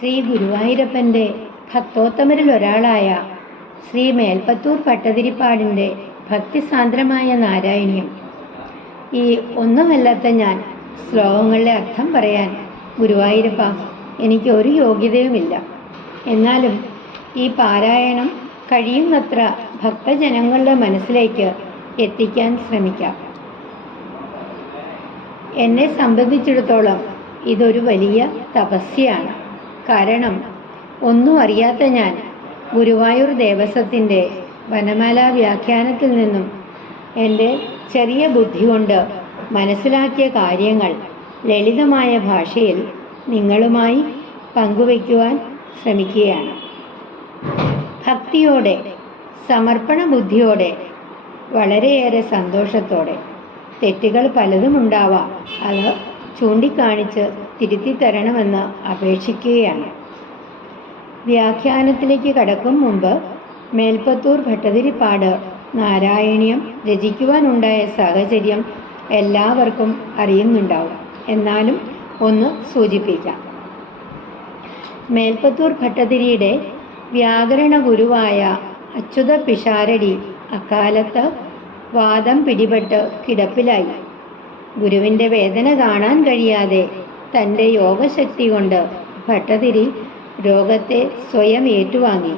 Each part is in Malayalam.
ശ്രീ ഗുരുവായൂരപ്പന്റെ ഭക്തോത്തമരിൽ ഒരാളായ ശ്രീ മേൽപ്പത്തൂർ പട്ടതിരിപ്പാടിന്റെ ഭക്തിസാന്ദ്രമായ നാരായണീയം. ഈ ഒന്നുമല്ലാത്ത ഞാൻ ശ്ലോകങ്ങളുടെ അർത്ഥം പറയാൻ ഗുരുവായൂരപ്പ എനിക്ക് ഒരു യോഗ്യതയുമില്ല. എന്നാലും ഈ പാരായണം കഴിയുന്നത്ര ഭക്തജനങ്ങളുടെ മനസ്സിലേക്ക് എത്തിക്കാൻ ശ്രമിക്കാം. എന്നെ സംബന്ധിച്ചിടത്തോളം ഇതൊരു വലിയ തപസ്യയാണ്. കാരണം ഒന്നും അറിയാത്ത ഞാൻ ഗുരുവായൂർ ദേവസ്വത്തിന്റെ വനമാല വ്യാഖ്യാനത്തിൽ നിന്നും എന്റെ ചെറിയ ബുദ്ധി കൊണ്ട് മനസ്സിലാക്കിയ കാര്യങ്ങൾ ലളിതമായ ഭാഷയിൽ നിങ്ങളുമായി പങ്കുവയ്ക്കുവാൻ ശ്രമിക്കുകയാണ്. ഭക്തിയോടെ സമർപ്പണ ബുദ്ധിയോടെ വളരെയേറെ സന്തോഷത്തോടെ തെറ്റുകൾ പലതും ഉണ്ടാവാം. അത് ചൂണ്ടിക്കാണിച്ച് തിരുത്തി തരണമെന്ന് അപേക്ഷിക്കുകയാണ്. വ്യാഖ്യാനത്തിലേക്ക് കടക്കും മുമ്പ് മേൽപ്പത്തൂർ ഭട്ടതിരിപ്പാട് നാരായണീയം രചിക്കുവാനുണ്ടായ സാഹചര്യം എല്ലാവർക്കും അറിയുന്നുണ്ടാവും. എന്നാലും ഒന്ന് സൂചിപ്പിക്കാം. മേൽപ്പത്തൂർ ഭട്ടതിരിയുടെ വ്യാകരണ ഗുരുവായ അച്യുത പിഷാരടി അക്കാലത്ത് വാദം പിടിപെട്ട് കിടപ്പിലായി. ഗുരുവിന്റെ വേദന കാണാൻ കഴിയാതെ തന്റെ യോഗശക്തി കൊണ്ട് ഭട്ടതിരി രോഗത്തെ സ്വയം ഏറ്റുവാങ്ങി.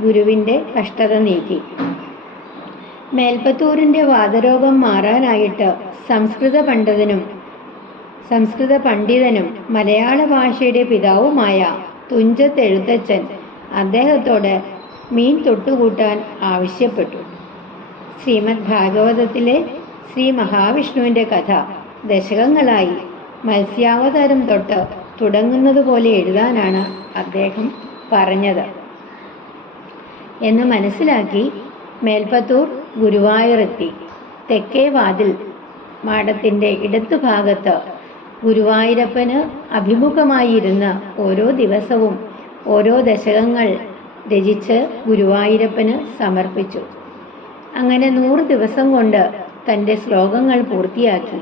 ഗുരുവിന്റെ കഷ്ടത നീക്കി. മേൽപ്പത്തൂരിന്റെ വാദരോഗം മാറാനായിട്ട് സംസ്കൃത പണ്ഡിതനും സംസ്കൃത പണ്ഡിതനും മലയാള ഭാഷയുടെ പിതാവുമായ തുഞ്ചത്തെഴുത്തച്ഛൻ അദ്ദേഹത്തോട് മീൻ തൊട്ടുകൂട്ടാൻ ആവശ്യപ്പെട്ടു. ശ്രീമദ് ഭാഗവതത്തിലെ ശ്രീ മഹാവിഷ്ണുവിന്റെ കഥ ദശകങ്ങളായി മത്സ്യാവതാരം തൊട്ട് തുടങ്ങുന്നത് പോലെ എഴുതാനാണ് അദ്ദേഹം പറഞ്ഞത്. എന്ന് മനസ്സിലാക്കി മേൽപ്പത്തൂർ ഗുരുവായൂരെത്തി. തെക്കേ വാതിൽ മാടത്തിന്റെ ഇടത്തുഭാഗത്ത് ഗുരുവായൂരപ്പന് അഭിമുഖമായിരുന്ന് ഓരോ ദിവസവും ഓരോ ദശകങ്ങൾ രചിച്ച് ഗുരുവായൂരപ്പന് സമർപ്പിച്ചു. അങ്ങനെ നൂറ് ദിവസം കൊണ്ട് തന്റെ ശ്ലോകങ്ങൾ പൂർത്തിയാക്കി.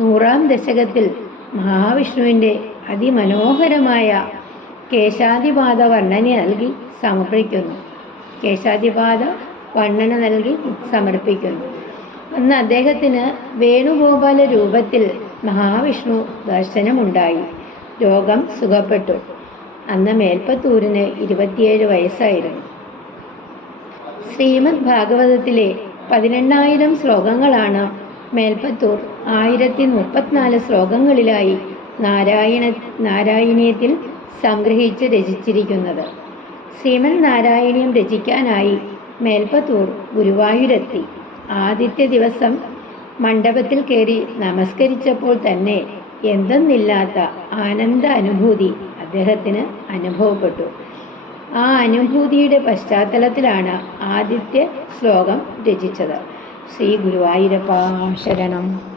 നൂറാം ദശകത്തിൽ മഹാവിഷ്ണുവിന്റെ അതിമനോഹരമായ കേശാതിപാത വർണന നൽകി സമർപ്പിക്കുന്നു. കേശാതിപാത വർണന നൽകി സമർപ്പിക്കുന്നു. അന്ന് അദ്ദേഹത്തിന് വേണുഗോപാല രൂപത്തിൽ മഹാവിഷ്ണു ദർശനമുണ്ടായി. രോഗം സുഖപ്പെട്ടു. അന്ന് മേൽപ്പത്തൂരിന് ഇരുപത്തിയേഴ് വയസ്സായിരുന്നു. ശ്രീമദ് ഭാഗവതത്തിലെ പതിനെണ്ണായിരം ശ്ലോകങ്ങളാണ്. മേൽപ്പത്തൂർ ആയിരത്തി മുപ്പത്തിനാല് ശ്ലോകങ്ങളിലായി നാരായണ നാരായണീയത്തിൽ സംഗ്രഹിച്ച് രചിച്ചിരിക്കുന്നത്. ശ്രീമൻ നാരായണീയം രചിക്കാനായി മേൽപ്പത്തൂർ ഗുരുവായൂരെത്തി. ആദ്യത്തെ ദിവസം മണ്ഡപത്തിൽ കയറി നമസ്കരിച്ചപ്പോൾ തന്നെ എന്തെന്നില്ലാത്ത ആനന്ദ അനുഭൂതി അദ്ദേഹത്തിന് അനുഭവപ്പെട്ടു. ആ അനുഭൂതിയുടെ പശ്ചാത്തലത്തിലാണ് ആദ്യത്തെ ശ്ലോകം രചിച്ചത്. ശ്രീ ഗുരുവായൂരപ്പ ശരണം.